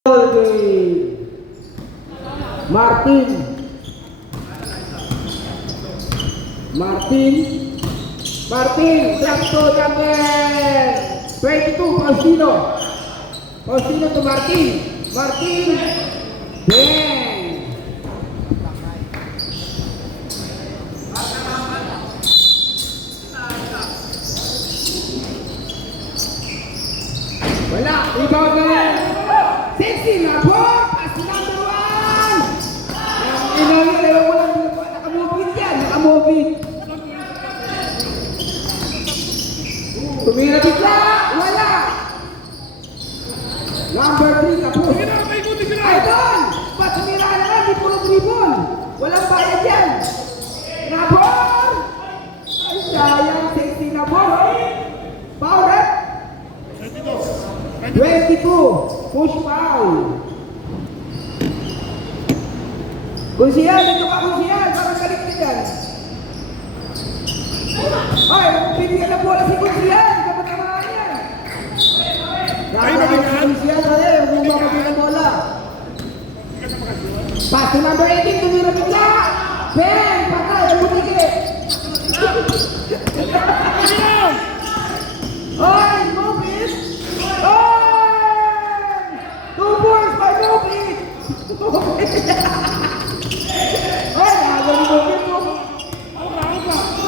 Martin. Sakto number 22, Faustino to Martin. Bang. Wala, rebound na yan. 16 na po, pass to number 1. Ewan mo lang, nakamove yan, Tumira bigla, wala. Number 3 na po. Ay doon, ba't tumira na lang, di puro dribble. Walang bayad yan. Nabor. Ay sayang, 16 na po. Foul rep. 22, push foul. Kunsiyal, ito ka kunsiyal, parang galit ka dyan. Ay, pinigyan na bola si kunsiyal, dapat naman yan. Dapat si kunsiyal, huwag mong mapagin ang bola. Pass to number 18, tumira bigla. Bang, patay, ang butigit. Ay, Mobis. Ay! 2 points by Mobis. Ay, nagawin Mobis mo.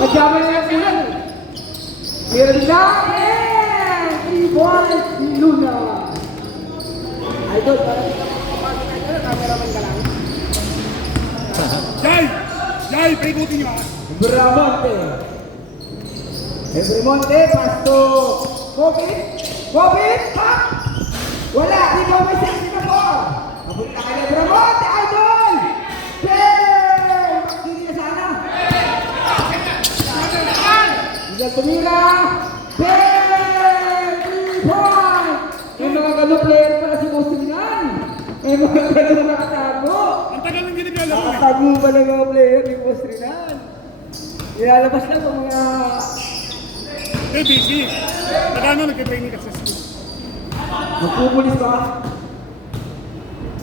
Pagyaman nga siya. Meron na. Bang! 3 points si Luna. Idol, parang hindi ka makapapagod na ito. Cameraman ka lang. Jai, paikutin nyo ha. Bremonte, pass to Bobit, pop! Wala, di ko may sexy na po. Mapunta ka na Bremonte, idol! Bang! Magkili na sana. Isang tumira. Bang! 3 point! May mga gano'ng player pala si Bosnian. May mga gano'ng nakatago. Ang tagal ng ginagala mo eh. Nakatago pa ng mga player ni Bosnian. Ilalabas lang ang mga... busy. Nagka-training ka sa school. Magpupulis ba?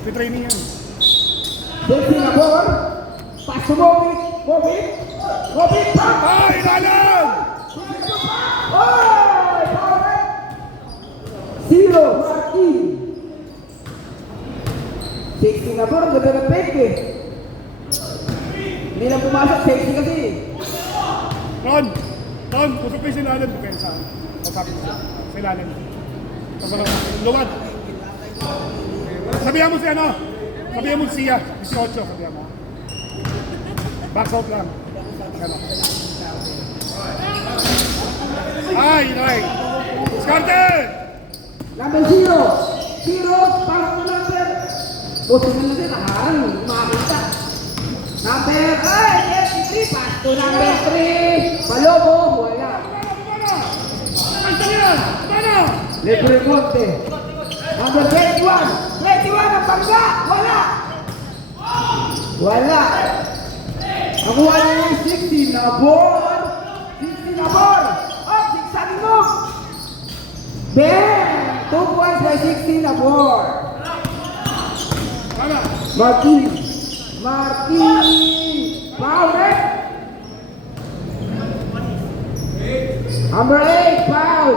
Nagka-training yan. Bensi na ball. Pass to Bobit, pop! Ay, ilalim! Oy! Power! 0, Martin. 16 na ball, ganda ng peg eh. Hindi lang pumasok, sexy kasi. Ron, usap kayo sa ilalim. Kaya sa ilalim. Luwad. Sabihan mo si ano? Sabihan mo siya. 18, sabihan mo. Box out lang. Ano? Ay! Skarte! Number 0, parang number. Boto na natin, naharang, makakita. Number, yes, 3, pass to number 3. Palobo, wala. Lebremonte. Number 21 ang bangga, wala. Nakuha na yung 16 na ball. 6 mo. Bang! 2 points by 16 na ball. Martin. Foul, Number 8, foul.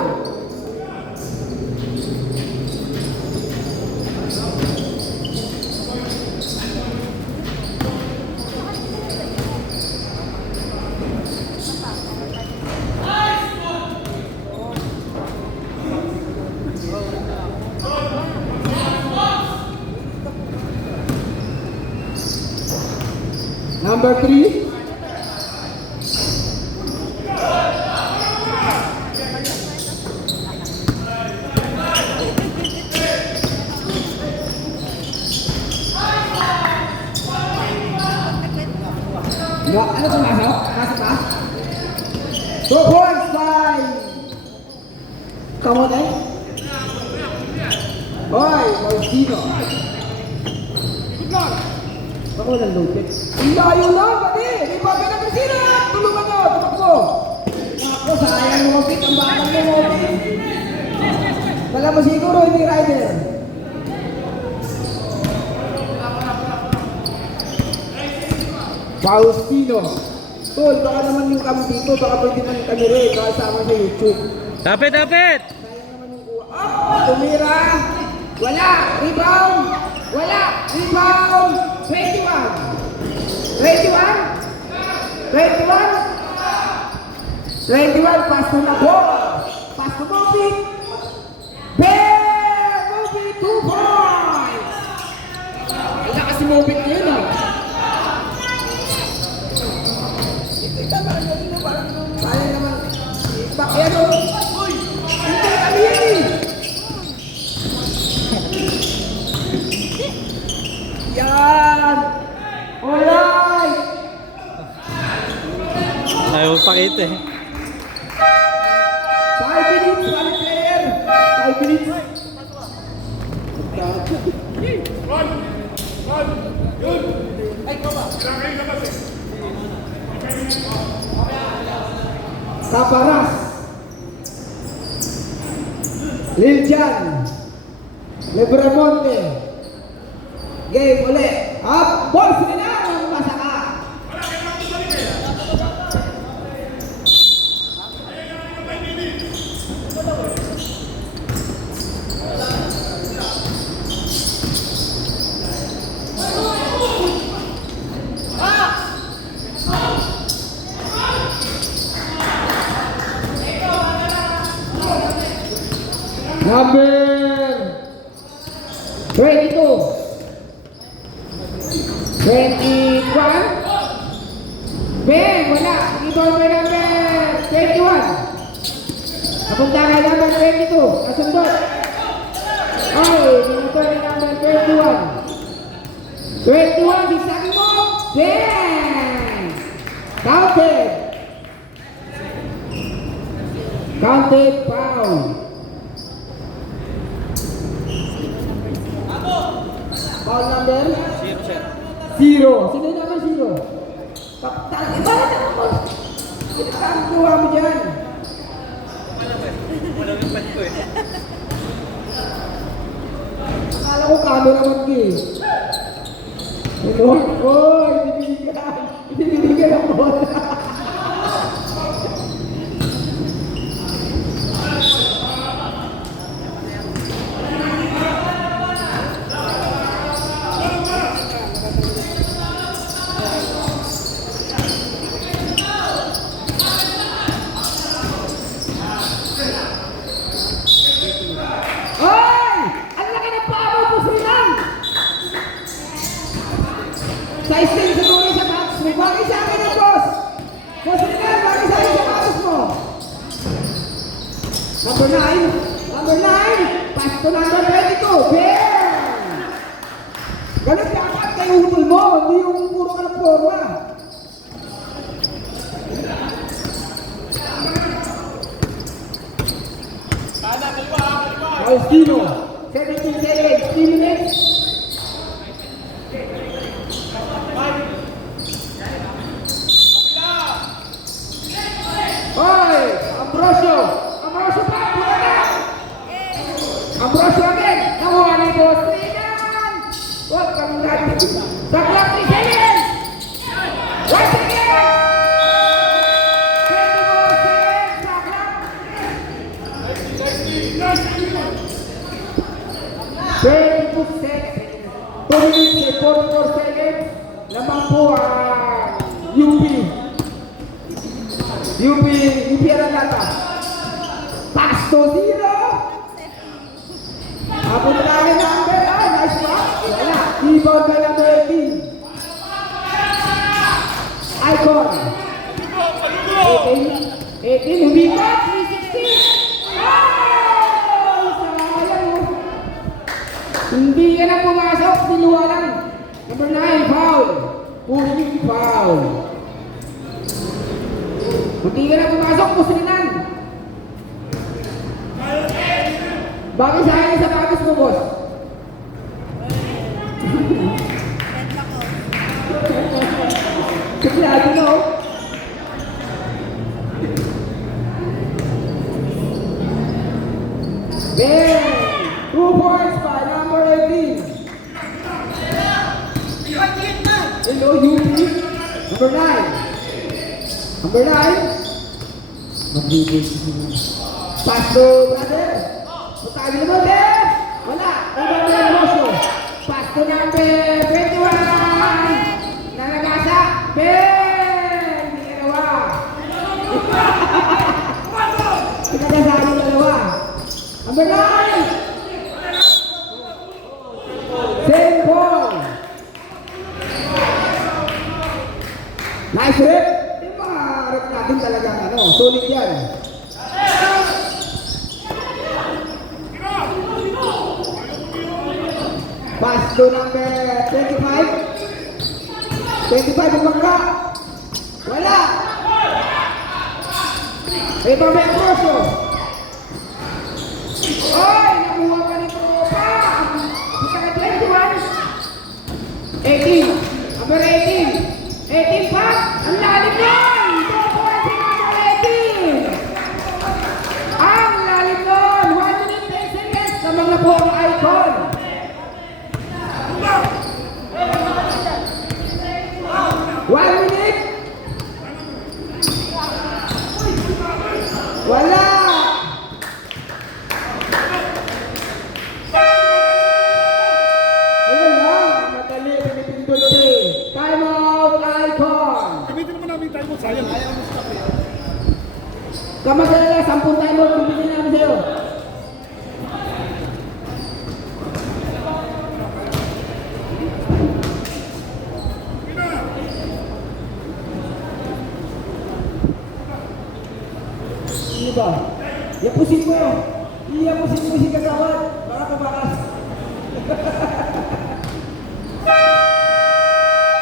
Number 3. Ano ito nasa? Nasa pa? 2 points by Kamote. Hoy, Faustino. Ako lang loaded. Ang layo lang, pati! Di ba pinag-sino? Tulungan mo, tumakbo! Ako, sayang mo fit, ang bakal mo fit. Wala mo siguro, hindi rider. Faustino. Tol, baka naman yung kami dito, baka pwede man kami rin, baka sama sa YouTube. Dapit, dapit! Sayang naman yung kuha. Tumira. Wala. Rebound. Wala. Rebound. 21. 21. 21. Pass to na ball. Pass to Moby. Bear. Moby 2 points. Wala kasi Moby na yun ah. Sayang naman. Bakyan o. Hindi kami yan eh. Yan. Alright. Ayaw pakita eh. 5 minutes, one player. 5 minutes. Saparas. Liljan. Lebramonte. Game ulit. Up. Ball sila na. Masaka. Number 22. 21. Ben, wala. Rebound by number 21. Napunta kay number 22. Nasundot. Ay, minuto ni number 21. 21, bisabi mo. Ben! Counted. Counted foul. Foul number? 0. Sino yung number 0? Bakit ako? Sino ang kuha mo dyan? Akala ko cameraman ka eh. Ano? Oy, binibigyan. Binibigyan ang bola. Sa istil siguro sa box mo. Bagay sa akin ang boss. Boss Renan, bagay sa akin sa box mo. Number 9. Number 9. Pass to number 22. Bam! Ganun dapat kayo hutol mo. Hindi yung puro ka ng forma. Faustino. 17 seconds. 3 minutes. Hoy! Ambrosio! Ambrosio pa! Puta na! Ambrosio again! Nakuha ni Boss Renan! Huwag kami natin! Sa clock 3 seconds! Once again! 24 seconds sa clock! 22 seconds! 2 minutes and 44 seconds! Lamang po ang UP Aragata. Pass to 0. Abot na lang number. Nice pass. Wala. Rebound by number 18. Icon. 18. Humikat. 360. Sayang mo. Hindi ka na pumasok. Sinuha lang. Number 9. Foul. Pulling foul. Hindi ka na pumasok, Muslinan. Bakit sa akin sa bagos mo, boss? Sigurado no? Ben! 2 points by number 18. Hello, UP. Number 9. Number 9. Magbibig. Pass to brother. Putabi naman, Def. Wala. Ibang mga moso. Pass to number 21. Nalagasa. Ben! Hindi ka nawa. Pinagasa yung dalawa. Number 9. Same ball. Nice rep. Yung mga rep natin talagang solid yan. Pass to number 25. 25 ang bangka. Wala. Ito may crosso. Oy, nakuha ka ni Tropa. Kita ka 21. 18. Number 18. 18 pa. Ang lalim nun. 2 points si number 18. Ang lalim nun. 1 minute 10 seconds sa mga buong icon. One minute. Wala. Ayun lang. Madali. Pinipindot eh. Time out icon. Gamitin naman namin tayo mo, sayang. Kamagala, 10 time out. Bibigyan namin sa'yo. Ano ba? Yapusin mo. Iyapusin mo si kasawat. Baka pabakas.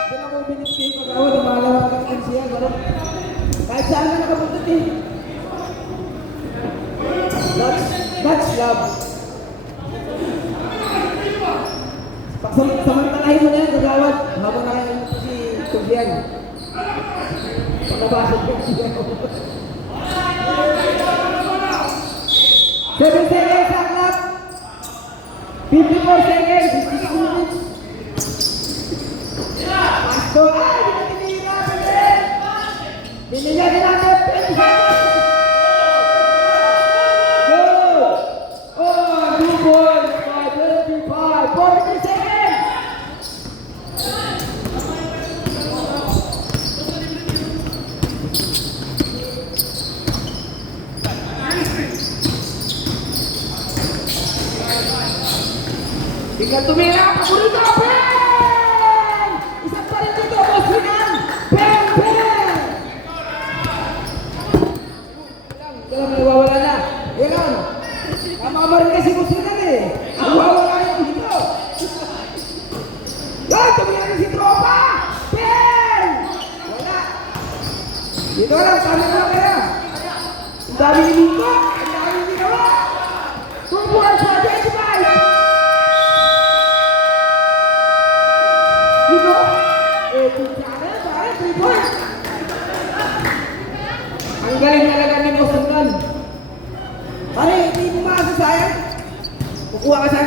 Doon ako binibigay yung kasawat. Lumalawagan ang siya. Kahit saan na nakapuntot eh. That's love. Samantalahin mo na yan, kasawat. Habang nakain mo si Tubian. Pagkabasag ko siya. 7 seconds ang lap. 54 seconds. 56 minutes. Pasto. Ay, hindi na tinira. Binigyan din natin. 20 seconds. Go. Oh, 2 points. 25. 43 seconds. Tinggal tumira, paborito, Ben! Isang pa rin dito, boss Rinan! Ben! Hindi lang nawawala na. Yan lang. Tama rin kasi boss Rinan eh. Nawawala na dito. Yan, tumira na si Tropa! Ben! Wala. Dito lang, kami na kaya. Ang dami ni Nico. Ang dami ni Ginawa. 2 points for 25. Ang galing talaga ni Boss Rinan. Pare, hindi mo maasasayang. Kukuha ka sa